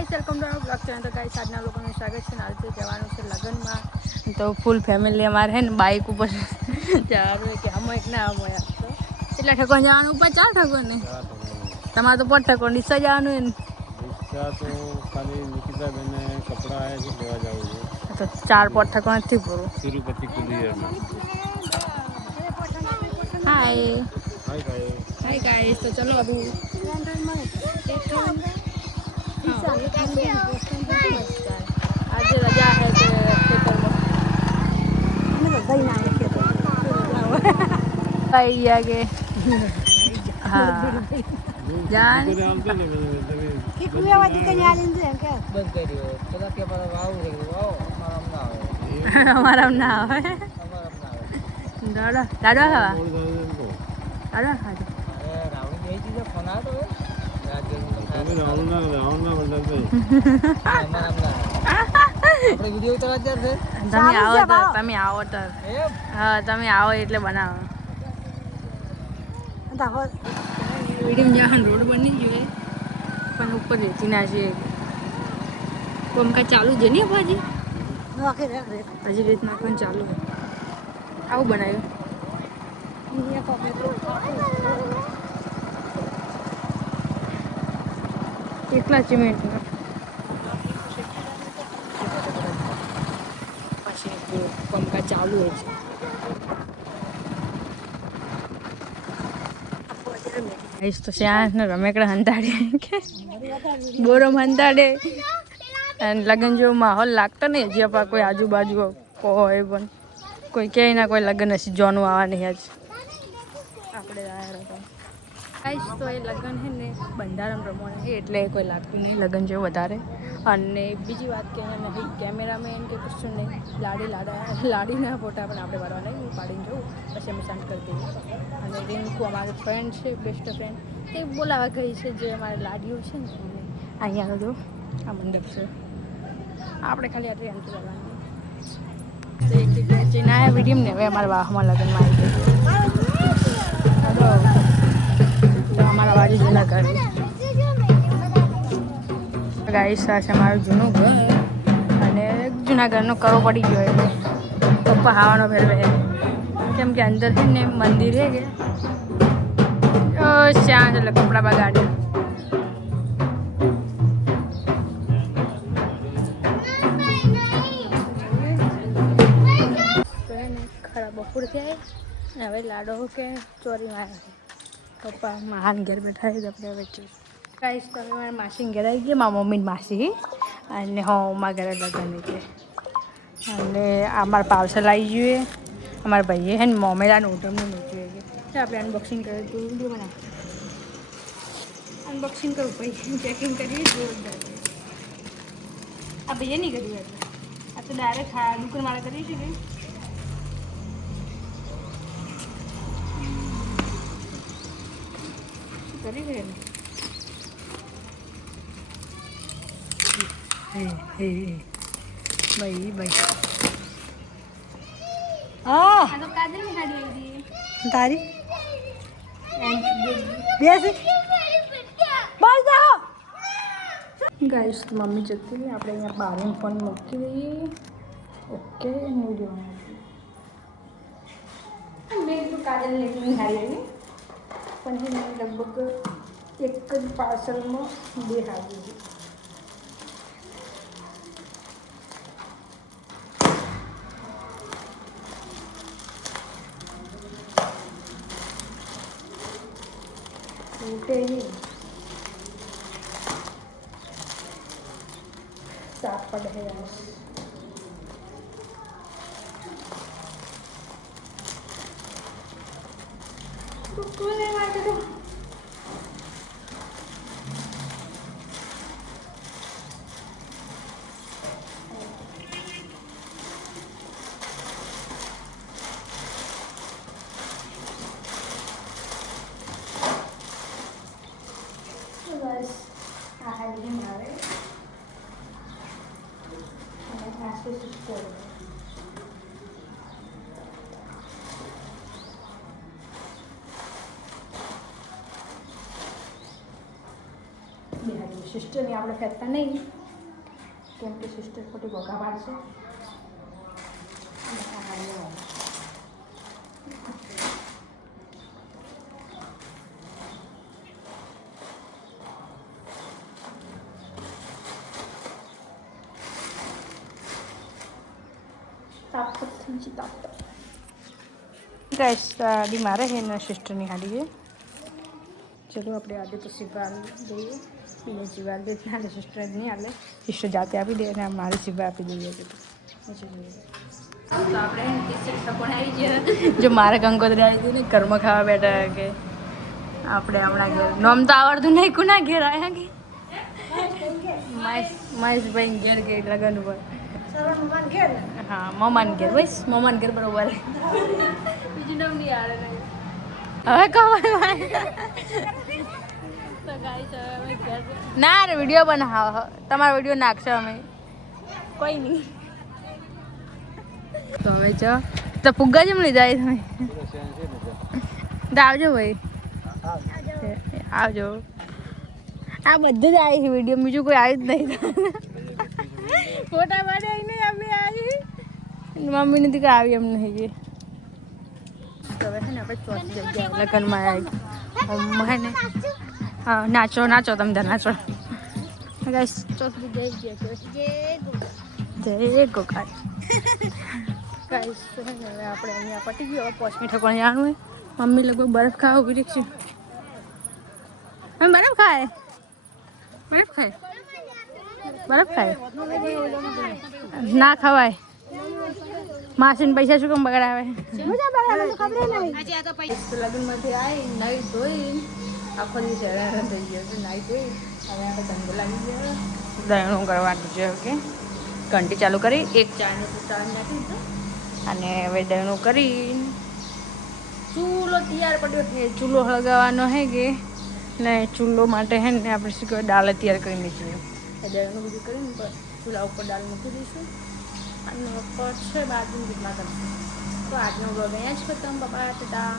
Guys welcome to our blog channel. તો guys આજના લોકોનું સ્વાગત છે। આજે જવાનું છે લગ્નમાં, તો ફૂલ ફેમિલી અમારે હે ને બાઇક ઉપર જવાનું કે આમાં એક ના આમાં તો કેટલા ઠેકોને જવાનું? ઉપર 4 ઠેકો ને તમારે તો 5 ઠેકો ડીસા જવાનું હે ને? ડીસા તો ખાલી નિકિતા બેને કપડા આયા છે લેવા જવું છે તો 4-5 ઠેકો નથી પૂરું। તિરુપતિ કુલિયરમાં। હાય હાય ગાય હાય ગાઈસ, તો ચલો અભી આજે રજા હે કે ખેતરમાં ભાઈ આગે હા જાન આવતો ને બંધ કર્યો પેલા કે મારા વાવ છે વાવ અમારા ના આવે અમારા ના આવે દાડા દાડા ખાવા મોડું થયું એમ કહો દાડા ખાજો। અરે રાવણ ગઈ હતી ફોન આવ્યો તો તમે રાવણના મંડળ ભાઈ અમારા ના આપણે વિડિયો ઉતારવા જ છે તમે આવો તો એમ હા તમે આવો એટલે બનાવો વિડીયો જ્યાં રોડ બની ગયો પણ ઉપર રહેતી ના છે કોમ કા ચાલુ છે ને ભાજી હજી રીત નાખવાનું ચાલુ છે। આવું બનાવ્યું એકલા સિમેન્ટ પછી પંખા ચાલુ હોય છે। આઈસ તો શ્યાસ ને રમેકડા હંતાડે કે બોરો હંતાડે અને લગ્ન જેવો માહોલ લાગતો નહીં હજી આપણા કોઈ આજુબાજુ હોય પણ કોઈ કહે ના કોઈ લગ્ન હશે જોનું આવવા નહીં આજ આપણે આવ્યા હતા આઈસ તો એ લગ્ન છે ને બંધારણ પ્રમાણે છે એટલે કોઈ લાગતું નહીં લગ્ન જેવું વધારે। અને બીજી વાત કે અહીંયા નહીં કેમેરામેન કે કશું નહીં લાડીના ફોટા પણ આપણે પાડવા નહીં હું પાડીને જોઉં પછી અમે શાંત કરી દઈએ। અને રિંકુ અમારી ફ્રેન્ડ છે બેસ્ટ ફ્રેન્ડ તે બોલાવા ગઈ છે જે અમારે લાડીઓ છે ને એને અહીંયા તો આ મંડપ છે આપણે ખાલી આટલી એન્ટ્રી કરવાની તો એક જગ્યાએ જઈને આવ્યા વિડીયો ને હવે અમારા વાહમાં લગ્નમાં આવી ગઈ તો અમારા બાજુ જૂના ઘર ગાઈસ આ છે મારું જૂનું ઘર અને જૂના ઘરનો કરો પડી ગયો એટલે પપ્પા હાવાનો ફેરવે કેમ કે અંદર છે ને મંદિર છે કે શ્યાં એટલે કપડા બગાડે ખરાબ બપોર થાય ને હવે લાડો કે ચોરી મારે પપ્પા મહાન ઘેર બેઠા છે આપણે વચ્ચે ગાઈસ તો હવે મારા માસીને ઘેર આવી ગયા મારા મમ્મીને માસી અને હું મારા ઘરે લગન છે અને આ મારા પાર્સલ આવી ગયું અમારા ભાઈએ હે ને મોમેલાનું ઉધમનું મૂક્યું છે આપણે અનબોક્સિંગ કરીએ તો વિડીયો બનાવ અનબોક્સિંગ કરું ભાઈ ચેકિંગ કરીએ જોરદાર આ ભાઈએ નહીં કર્યું એટલે આ તો ડાયરેક્ટ દુકાનવાળા કરી છે કે કરી ગયે ને ભાઈ હા તારી ગાઈસ તો મમ્મી જતી રહી આપણે અહીંયા બારીને ફોન મૂકી દઈએ ઓકે મેં તો કાજલ લેકની હારી પણ એને લગભગ એક જ પાર્સલમાં 2 આવી છે साफ पड़ है बस आहारी मारे બિહારી સિસ્ટરની આપણે ફેંકતા નહીં, કેમ કે સિસ્ટર ખોટી ભોગા પાડશે. ગાઈસ આડી મારે છે ને સિસ્ટરની હાડી છે. ચલો આપણે આજે તો સિવાલ દઈએ, બીજા સિવાલ દે ના સિસ્ટર નહીં હાલે, સિસ્ટર જાતે આપી દે અને મારે સિવાય આપી દઈએ. તો આપણે જો મારે કંકોત્રી આવી હતી ને ઘરમાં ખાવા બેઠા કે આપણે હમણાં ઘેર નોમ તો આવડતું નહીં, કુના ઘેર આવ્યા કે મહેશભાઈ ઘેર કે લગન ઉપર. હા મમાન ઘેર, બસ મમાન ઘેર બરોબર. બીજું નામ નહીં આવે હવે ના રે વિડીયો બનાવો, તમારો વિડીયો નાખશો અમે, કોઈ નહીં. તો હવે જો તો ફુગ્ગા જેમ લઈ જાય તમે તો આવજો ભાઈ, આવજો. આ બધું જ આવી છે વિડીયો, બીજું કોઈ આવી જ નહીં. ફોટા પાડે નહીં અમે આવી, મમ્મી નથી કે આવી એમ નહીં કે. તો હવે છે ને આપણે ચોથી જગ્યાએ લગ્નમાં આવી હે ને. હા નાચો નાચો, તમે ત્યાં નાચો. ગાઈસ ચોથી જગ્યા જય ગોકાલ. ગાઈસ હવે આપણે અહીંયા પટી ગયો, હવે 5 મીઠા પણ જાણવું હોય. મમ્મી લોકો બરફ ખાવા ઉભી રહી છે. બરફ ખાય, બરફ ખાય, બરફ ખાય ના ખવાય. માસીને પૈસા શું કેમ બગડાવે? લગ્નમાંથી આવી નાઈ ધોઈ આખો દિવસ હેરાન થઈ ગયો છે. નાઈ ધોઈ હવે આપણે ધંધો લાગી ગયો, દયણું કરવાનું છે. ઓકે ઘંટી ચાલુ કરી, એક ચાને ચાર નાખી દીધો અને હવે દયણું કરી ચૂલો તૈયાર પડ્યો છે. ચૂલો હળગાવવાનો હે કે ને ચૂલો માટે હે ને આપણે શું કહેવાય દાળ તૈયાર કરી નાખીએ. એ દયણું બધું કરીને ચૂલા ઉપર દાળ મૂકી દઈશું અને પછી બાજુ રીતના કરશું. તો આજનો બ્લોગ અહીંયા જ ખતમ. બાપા ટાટા.